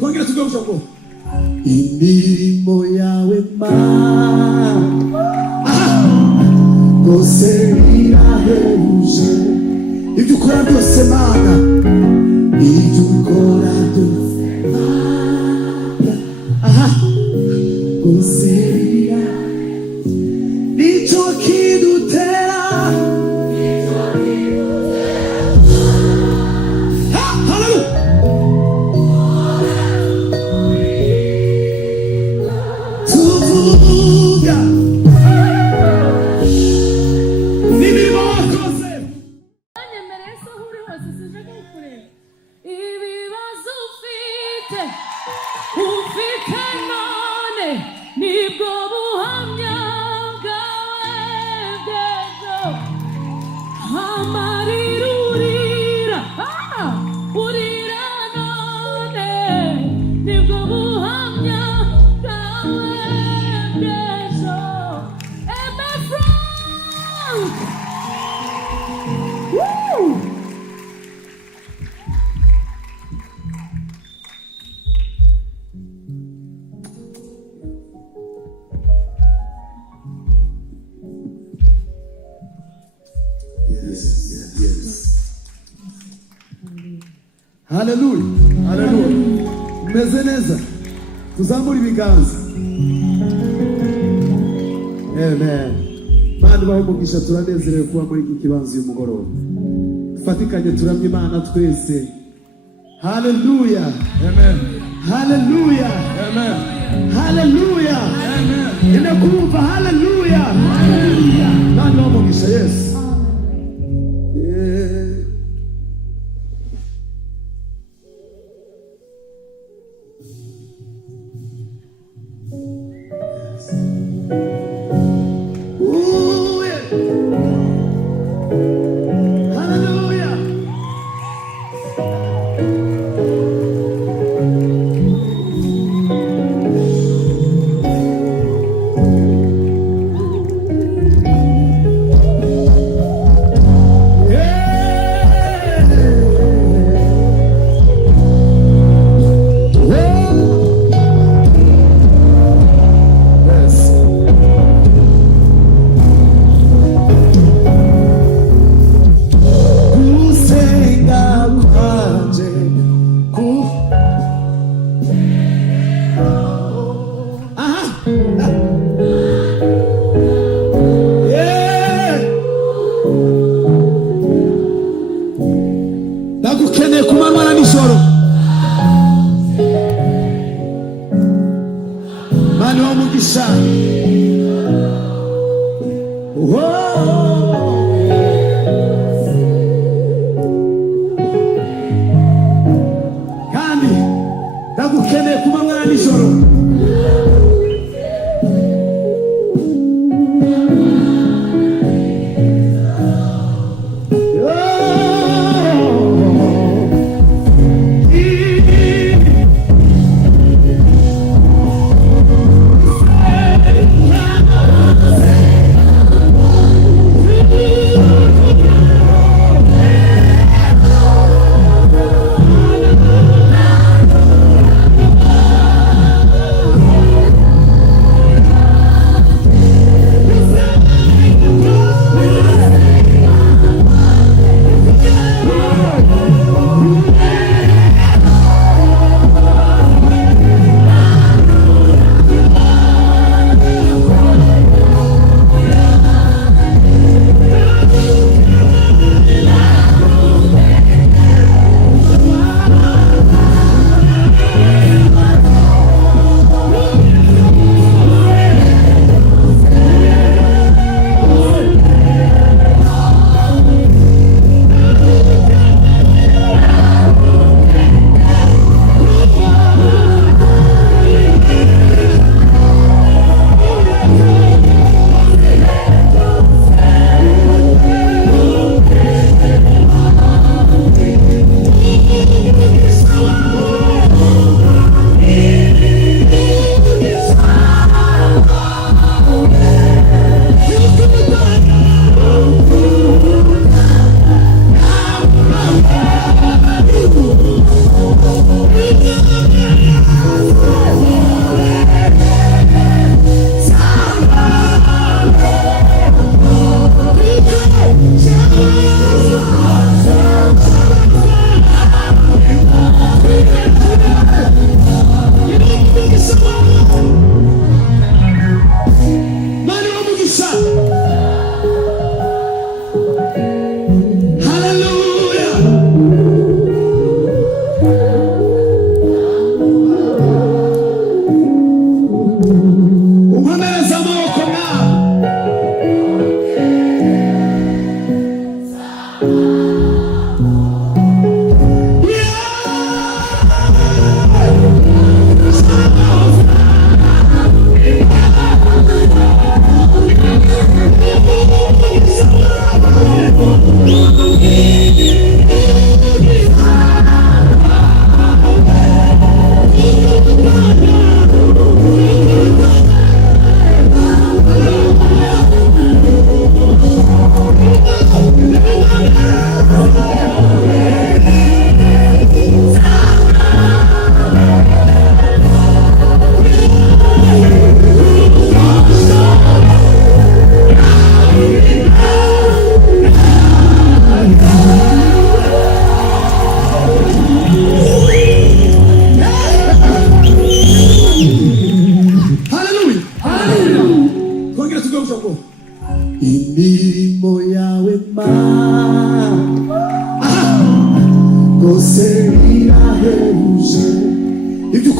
Kongera tugaruka ngo imirimo yawe rwose irahebuje, ibyo ukora byose Mana, ibyo ukora byose rwose nicyo kidutera tuvuga n'imirimo wakoze. Nyemereye se aho uri hose sije kukureba ibibazo ufite none nibwo buhamya bwawe bw'ejo. Amarira urira urira none nibwo buhamya bwawe bw'ejo. Emma Frank. Woo! Yes. Hallelujah. Meze neza. Tuzamura ibiganza. Amen. Bandi bahumugisha, turanezerewe kuba muri iki kibanza uyu mugoroba. Fatikanye turamye Imana twese. Hallelujah. Amen. Hallelujah. Amen. Hallelujah. Amen. Inakuva hallelujah. Hallelujah. Bandi bahumugisha, yes. Nagukeneye kumanywa na nijoro. Mani wa mugisha. Kandi nagukeneye kumanywa na nijoro.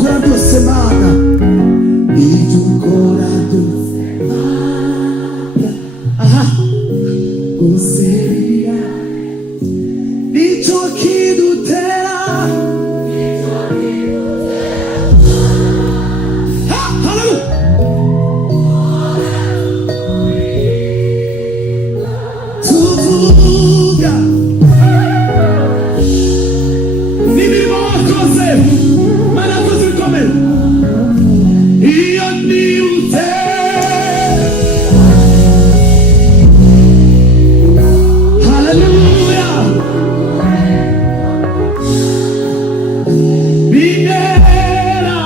ukora byose Mana, ibyo ukora byose Mana, aha guseria nicyo kidutera. Tuvuga n'imirimo wakoze, Mana yakoze ibikomeye. Iyo nibutse haleluya bimera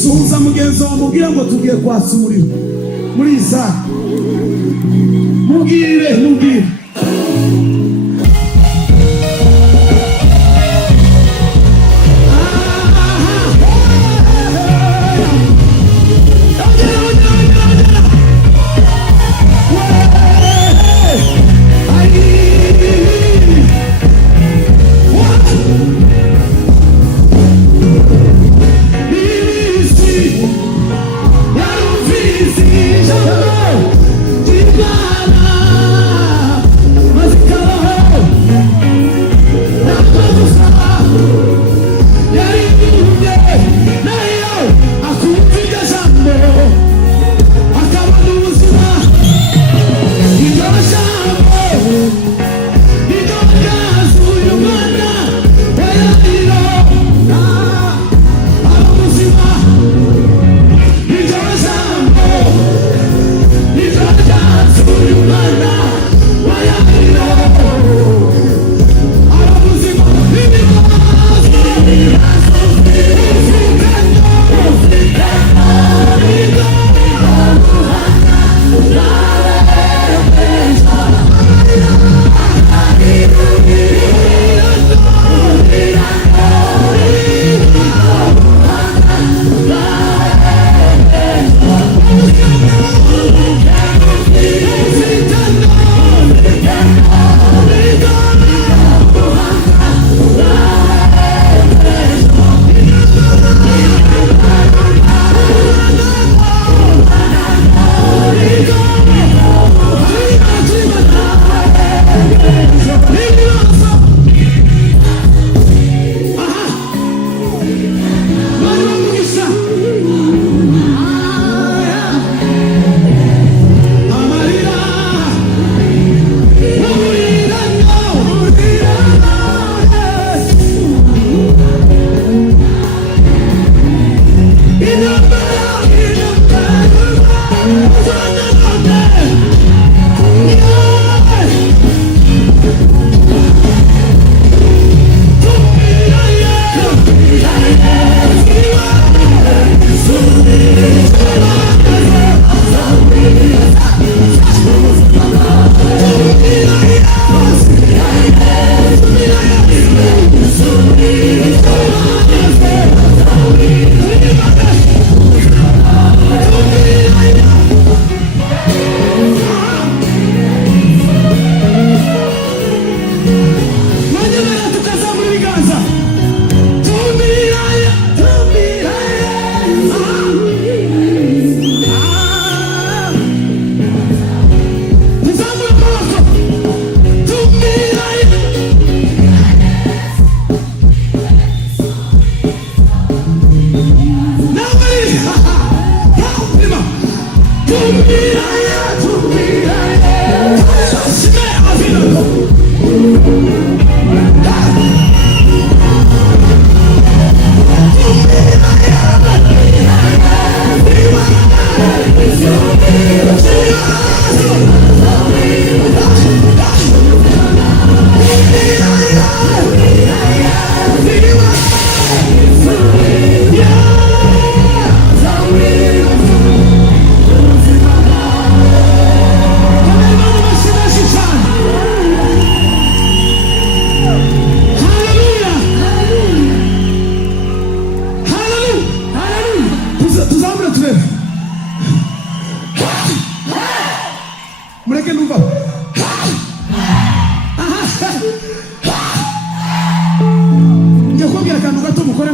suhuza mugenzi wawe mubwire ngo tugiye kwasa umuriro muri za mubwire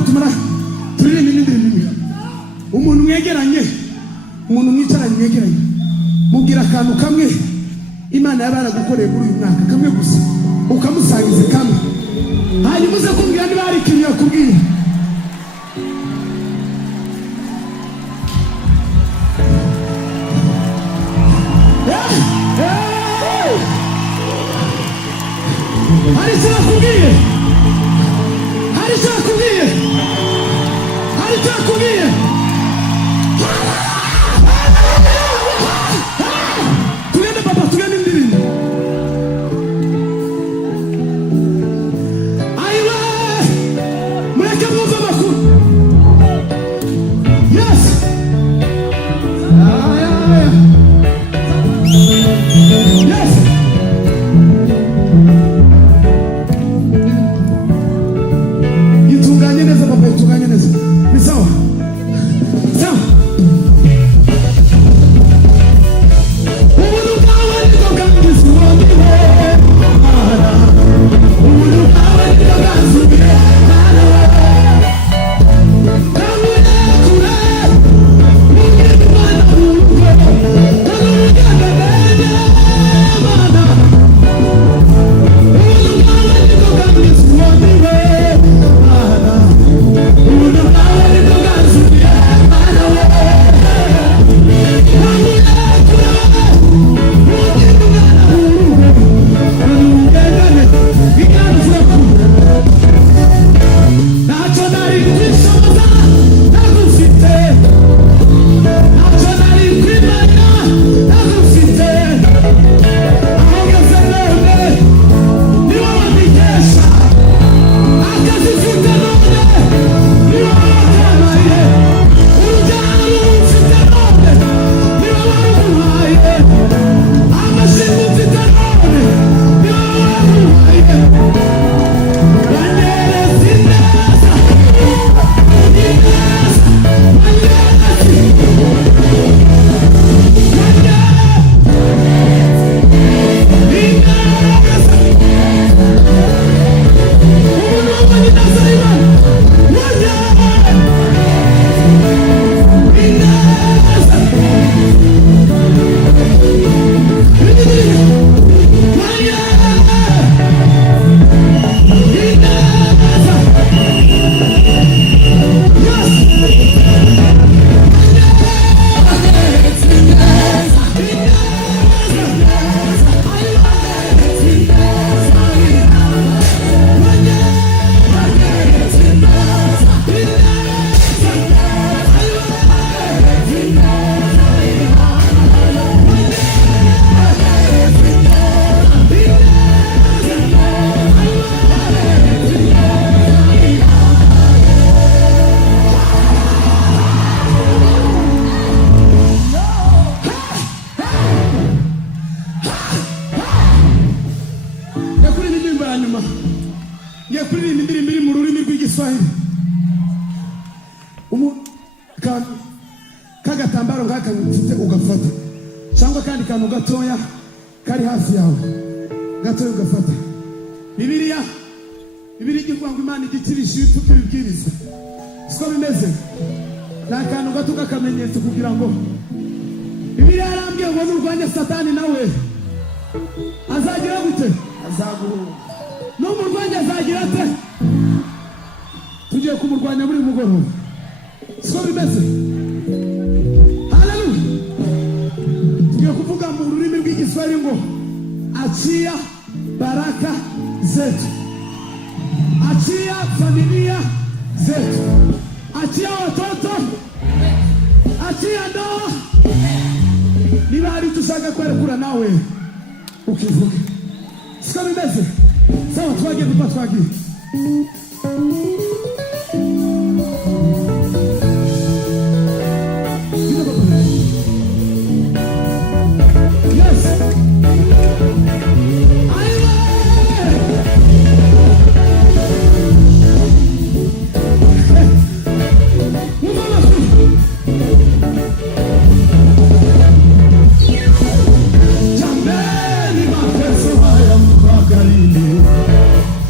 tumara turirimba n'indirimbo. Umuntu mwegeranye, umuntu mwicaranye mwegeranye, mubwira akantu kamwe Imana yabaragukoreye muri uyu mwaka, kamwe gusa ukamusangiza kamwe, hanyuma uze kumbwira niba hari ikintu yakubwiye. Hari icyo yakubwiye, hari icyo yakubwiye, hari icyo yakubwiye. Tugende papa, tugende indirimbo. Ayiwe, mureke mwumve amakuru. Yes. Yes. Itunganye neza papa, itunganye neza. Ni sawa? Sawa. Umuntu kawe niko kangiza uwondiwe Mana. Umuntu kawe niko kanzubiye Mana we. Kamune kure, mungire Mana urugo. Kamugende nene Mana. Umuntu kawe niko kangiza uwondiwe Mana. Umuntu kawe niko kanzubiye Mana we. Kamune kure, mungire Mana urugo. Kamugende nene, ikanzuye kure. Ntacyo nari kwishoboza ntagufite, ntacyo nari kwimana ntagufite, aho ngeze none ni wowe mbikesha, akazi mfite none ni wowe wakampaye, urubyaro mfite none ni wowe warumpaye, amashimwe mfite none ni wowe warumpaye, wanyeretse ineza, kuririmba indirimbo iri mu rurimi rw'igiswahili. Kagatambaro ngaka mfite ugafata, cyangwa kandi kantu gatoya kari hafi yawe gatoya ugafata. Bibiliya ivuga ngo Imana igitirisha ibitugu ibibwiriza, siko bimeze. Nta kantu gato k'akamenyetso kugira ngo Bibiliya yarambwiye ngo nurwanya Satani nawe azagira gute? Azaguhunga. N'umurwanya azagira ate? Tugiye kumurwanya muri mugoroba, siko bimeze. Haleluya. Tugiye kuvuga mu rurimi rw'igiswahili ngo achia baraka zetu, achia familia zetu, achia watoto, achia ndoa. Niba hari tushaka kwerekura nawe ukivuga, siko bimeze. Sawa, twagiye papa, twagiye. Jameni mateso haya mpaka lini?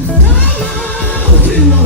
Kama ukimwa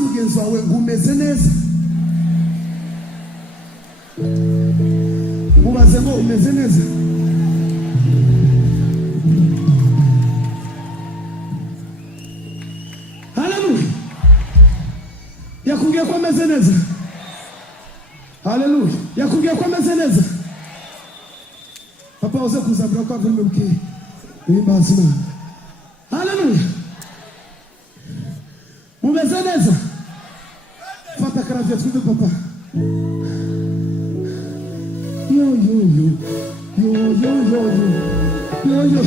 mugenzi wawe ngo umeze neza. Mubaze ngo umeze neza. Haleluya. Yakubwiye ko ameze neza. Haleluya. Yakubwiye ko ameze neza. Papa uze kuzabura kwa vile mke. Imbazi Imana. Haleluya. Umeze neza. Fata karavya twende papa. Yo yo yo. Yo yo yo yo. Yo yo.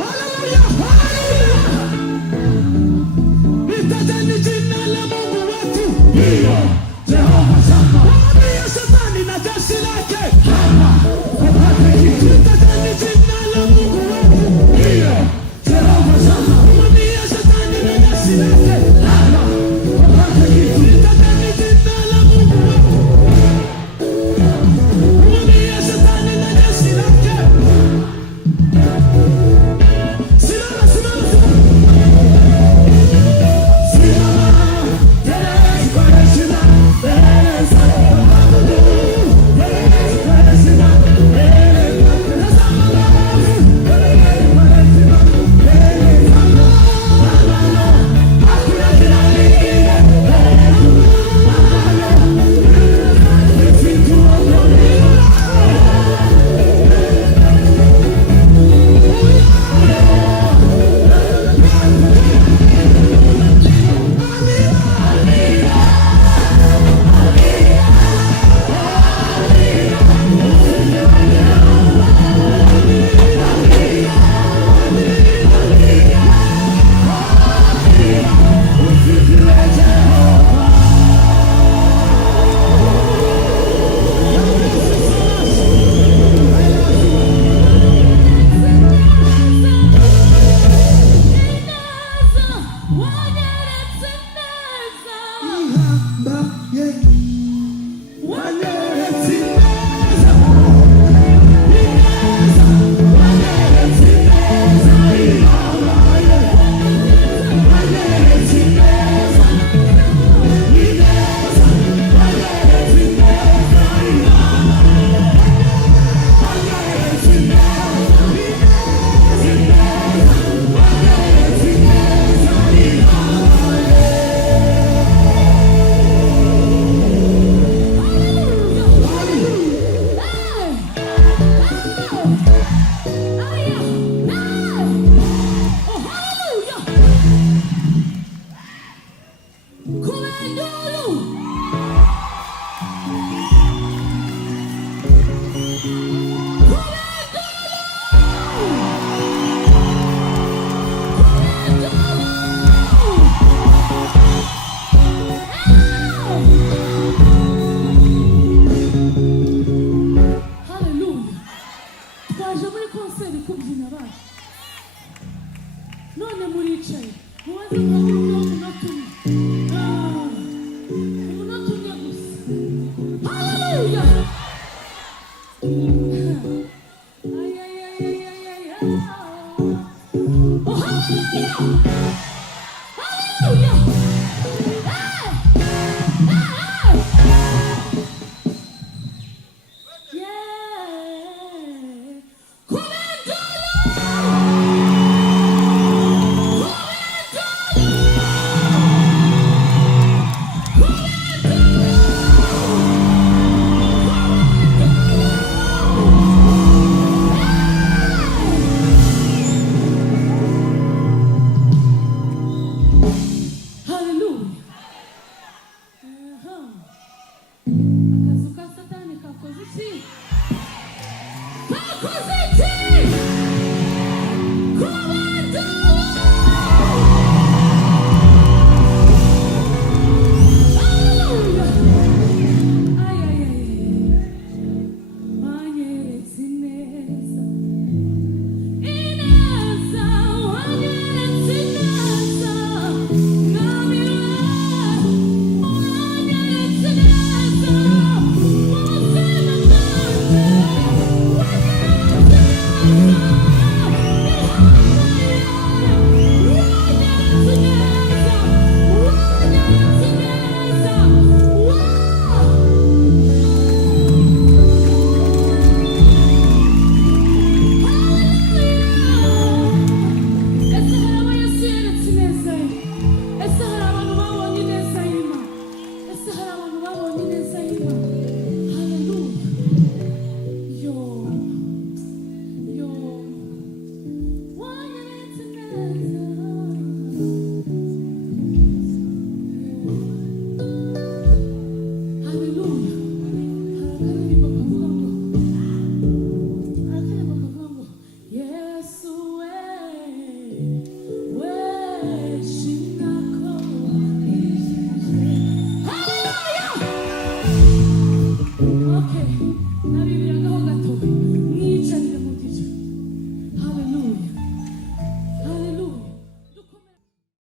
Haleluya. Haleluya. Nitajeni jina la Mungu wetu.